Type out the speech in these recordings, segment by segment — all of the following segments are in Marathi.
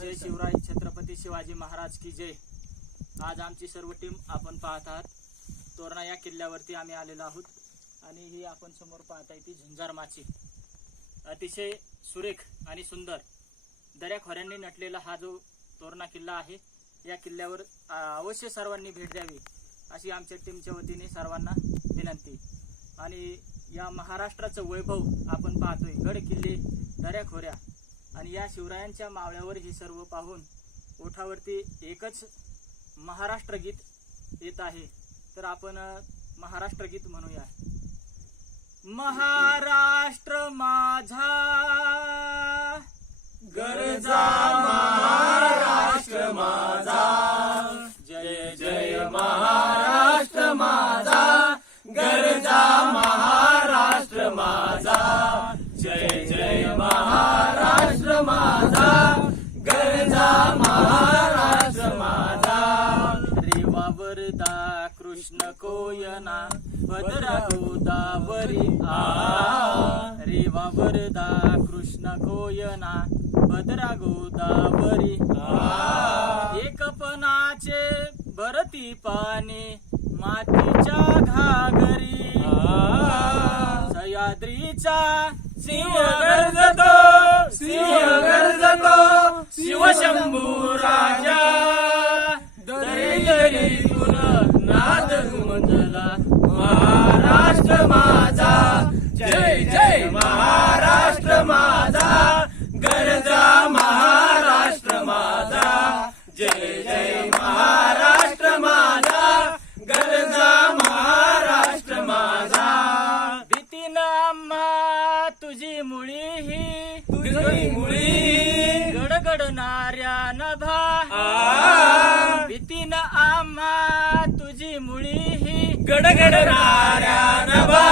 जय शिवराय छत्रपती शिवाजी महाराज की जय. आज आमची सर्व टीम आपण पाहत आहात. तोरणा या किल्ल्यावरती आम्ही आलेलो आहोत. आणि ही आपण समोर पाहत आहे ती झुंजार माची. अतिशय सुरेख आणि सुंदर दऱ्याखोऱ्यांनी नटलेला हा जो तोरणा किल्ला आहे या किल्ल्यावर अवश्य सर्वांनी भेट द्यावी अशी आमच्या टीमच्या वतीने सर्वांना विनंती. आणि या महाराष्ट्राचं वैभव आपण पाहतोय. गड किल्ले दऱ्याखोऱ्या आणि या शिवरायांच्या मावळ्यावर हे सर्व पाहून ओठावरती एकच महाराष्ट्र गीत येत आहे. तर आपण महाराष्ट्र गीत म्हणूया. महाराष्ट्र माझा गरजा कृष्ण कोयना. भद्रा गोदावरी आ. रेवा वरदा कृष्ण कोयना. भद्रा गोदावरी आ. एकपणाचे भरती पाणी मातीच्या घागरी. सह्याद्रीचा सिंह गरजतो सिंह गरजतो. महाराष्ट्र माझा. जय जय महाराष्ट्र माझा. गरजा महाराष्ट्र माझा. जय जय महाराष्ट्र माझा. गरजा महाराष्ट्र माझा. भीतीन आम्हा तुझी मुळी ही. तुझी मुळी गडगडणाऱ्या नभा भीतीन आम्हा तुझी मुळी गडगडणाऱ्या नभा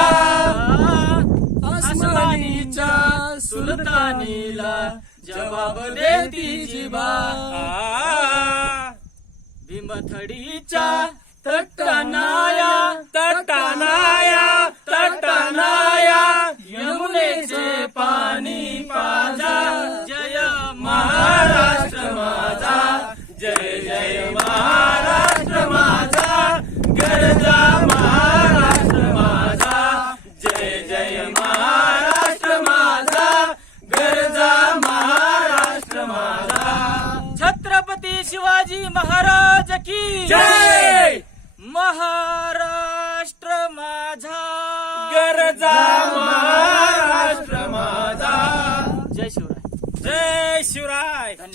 आसमानीच्या सुलतानीला जवाब देती जिबा. भीमथडीच्या तटनाया तटनाया तटनाया. यमुनेचे पाणी पाजा. जय महाराष्ट्र माझा. जय जय.